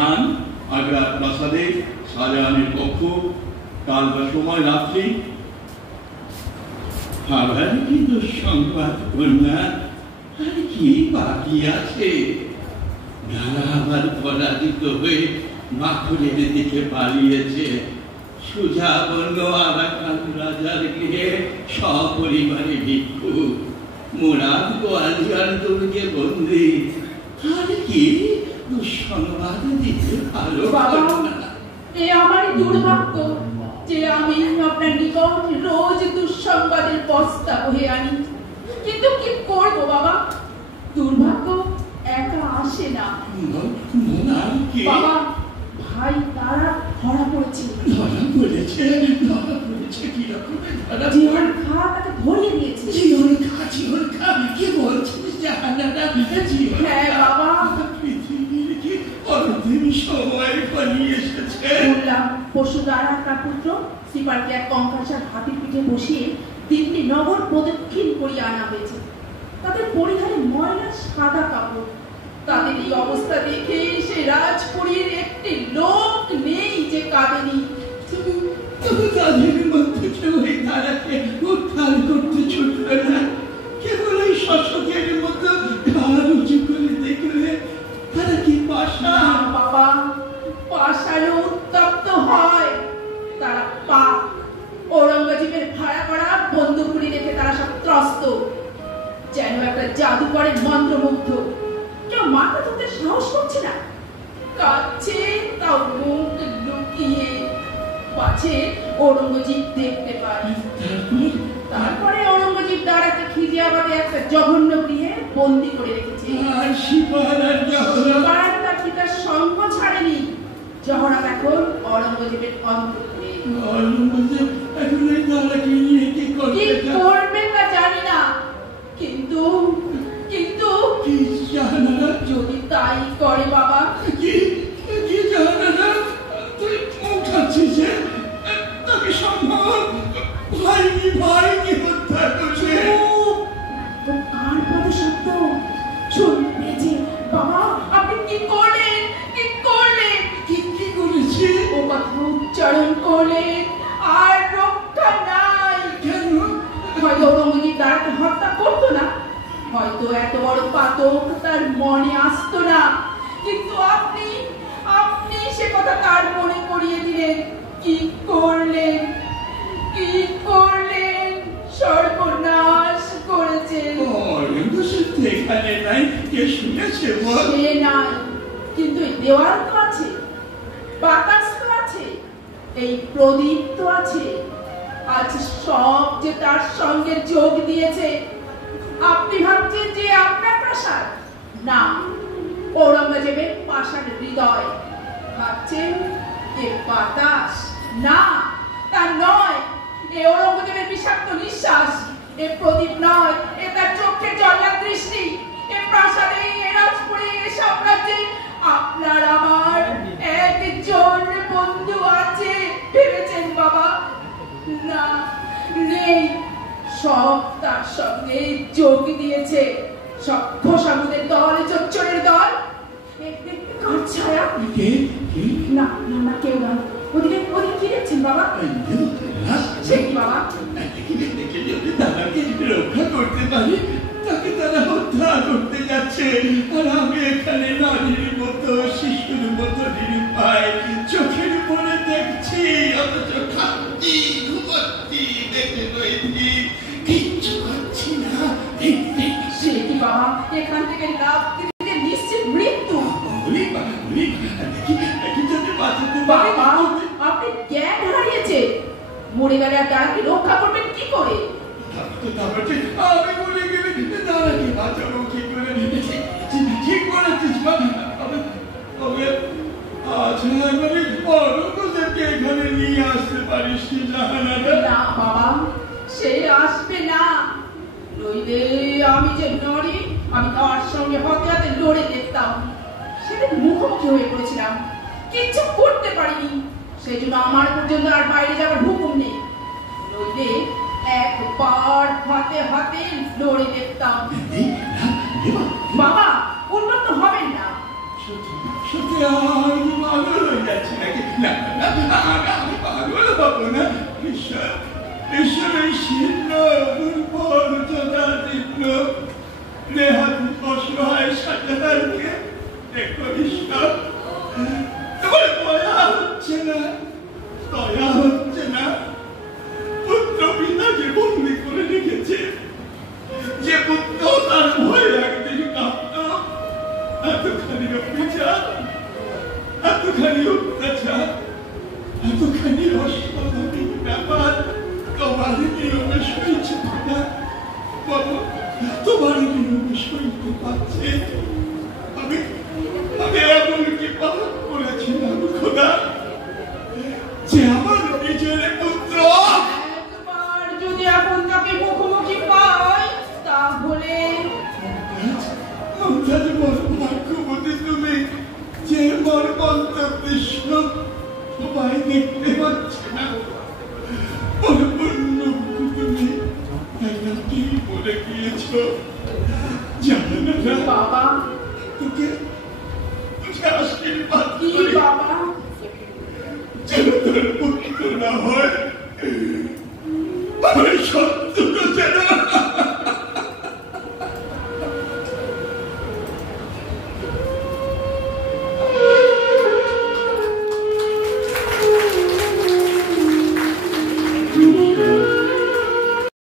স্থান আগ্রা প্রাসাদে শাহজাহানের কক্ষ, কাল বা সময় রাত্রি। আবার কি দুঃসংবাদ কন্যা, আর কি বাকি আছে? যারা আবার পরাজিত হয়ে মাখনের দিকে পালিয়েছে, সুজা বলল আরাকান রাজার গৃহে সপরিবারে ভিক্ষু, মুরাদ গোয়ালিয়ার দুর্গে বন্দী। আর কি দুঃসংবাদ দিতে পারো? এ আমারই দুর্ভাগ্য যে আমি আপনার নিকট রোজ দুঃসংবাদের বস্তা বহে আনি, কিন্তু কি করবো বাবা, দুর্ভাগ্য একা আসে না। বাবা, ভাই তারা ধরা পড়েছে। জীবন খা তাকে ধরিয়ে দিয়েছে। জীবন খা কি বলছিস? হ্যাঁ বাবা, সময় পালিয়ে এসেছে। বললাম পশুদারা তার পুত্র শ্রীপালকে এক কঙ্কালসার হাতির পিঠে বসিয়ে দিল্লি নগর প্রদক্ষিণ করিয়ে আনা হয়েছে। তাদের পরিধানে ময়লা সাদা কাপড়। তাদের এই অবস্থা দেখে সে রাজপুরীর একটি লোক নেই যে কাঁদেনি। তবে তাদের মধ্যে কেউ এই ধারাকে উদ্ধার করতে ছুটবে না। কেবল এই শাসকের মতো ঘাড় উঁচু করে দেখলে তারা কি পাশা? বাবা, পাশারও উত্তপ্ত হয়, তারা পাপ। ঔরঙ্গজেবের ভাড়া করা বন্দুকগুলি দেখে তারা সব ত্রস্ত, যেন একটা জাদুকরের মন্ত্রমুগ্ধ। কেউ মাথা তুলতে সাহস করছে না, কাঁদছে তাও মুখ লুকিয়ে, পাছে ঔরঙ্গজেব দেখতে পায়। তারপরে ঔরঙ্গজেব দাঁড়াতে খিজিয়াবাদে একটা জঘন্য গৃহে বন্দী করে রেখেছে। তার পিতার সঙ্গ ছাড়েনি। জহরাত এখন ঔরঙ্গজেবের অন্তঃপুরে। কি করবে তা জানি না, কিন্তু যদি তাই করে বাবা। বাবা, আপনি কি করলেন? ও কথা উচ্চারণ করলেন, আর রক্ষা নাই। হয়তো ঔরঙ্গজেব তাকে হত্যা করতো না, হয়তো এত বড় পাতক তার মনে আসতো না, কিন্তু আপনি সে কথা তার মনে করিয়ে দিলেন। কি করলেন? সর্বনাশ করেছেন। এখানে নাই, কে শুনেছে? সে নাই, কিন্তু এই দেওয়াল তো আছে, বাতাস তো আছে, এই প্রদীপ তো আছে, আজ সব যে তার সঙ্গে যোগ দিয়েছে। আপনি ভাবছেন যে আপনার প্রাসাদ? না, ঔরঙ্গজেবের পাষাণ হৃদয়। ভাবছেন এ বাতাস? না, তা নয়। এ ঔরঙ্গজেবের বিষাক্ত নিঃশ্বাস। এ প্রদীপ নয়, এ তার চোখের জল্লাদ দৃষ্টি। এ প্রাসাদে, এ রাজপুরে, এ সাম্রাজ্যে আপনার আমার একজন বন্ধু আছে ভেবেছেন বাবা? না, নেই। সব তার সঙ্গে যোগ দিয়েছে। সব ঘোষামুদের দল, চোরের দল। ছায়া না, কেউ না। ওদিকে কি দেখছেন বাবা? সে কি বাবা? রক্ষা করতে পারি তাকে তারা হত্যা করতে যাচ্ছে, আর আমি এখানে নারীর মতো, শিশুর মতো নিরুপায় চোখের উপরে দেখছি, অথচ খাচ্ছি, ঘুমাচ্ছি, দেখে রয়েছি, কিচ্ছু করছি না। সে কি বাবা? এখান থেকে লাভ দিতে নিশ্চিত মৃত্যু। বাবা, আপনি জ্ঞান হারিয়েছে, মরে গেলে আর তারাকে রক্ষা করবেন কি করে? আমি মরে গেলে তারাকে বাঁচাবো কি করে? ঠিক বলেছিস। ঔরঙ্গজেবকে এখানে নিয়ে আসতে পারিস না বাবা, সে আসবে না। নইলে আমি যে নরি, আমি তার সঙ্গে হাতে লড়ে দেখতাম। সেদিন মুখোমুখি হয়ে পড়েছিলাম, কিচ্ছু করতে পারিনি। সেই জন্য আমার পর্যন্ত আর বাইরে যাওয়ার হুকুম নেই। নইলে একবার হাতে লড়ে দেখতাম। বাবা, উন্নত হবেন না। সত্যি না না না, আমি পাগল হব না। ঈশ্বর ঈশ্বর এই শীর্ণ দুর্বল জনাদীর্ণ নেহাত অসহায় সাজাদারকে দেখো ঈশ্বর, তোমার দয়া হচ্ছে না, দয়া হচ্ছে না। পুত্র পিতাকে বন্দি করে রেখেছে, যে পুত্র তার ভয়ে একদিন কাঁপত, এতখানি অভিযান, এতখানি অত্যাচার, এতখানি অস্বাভাবিক ব্যাপার তোমার নিয়মে সইছে না। বলো, তোমার নিয়মে সইতে পারছে? আমি এমন কি পাপ করেছিলাম খোদা, যে আমার নিজের পুত্র একবার যদি এখন তাকে মুখোমুখি পাই, তাহলে মমতাজ বড় ভাগ্যবতী তুমি, যে মর্মান্তর দৃশ্য সবাই দেখতে পাচ্ছে না। পরিপূর্ণ তুমি কি বলে গিয়েছ জানো না বাবা? তোকে আশীর্বাদ কি করি, বাবা? যেন তোর পুত্র না হয়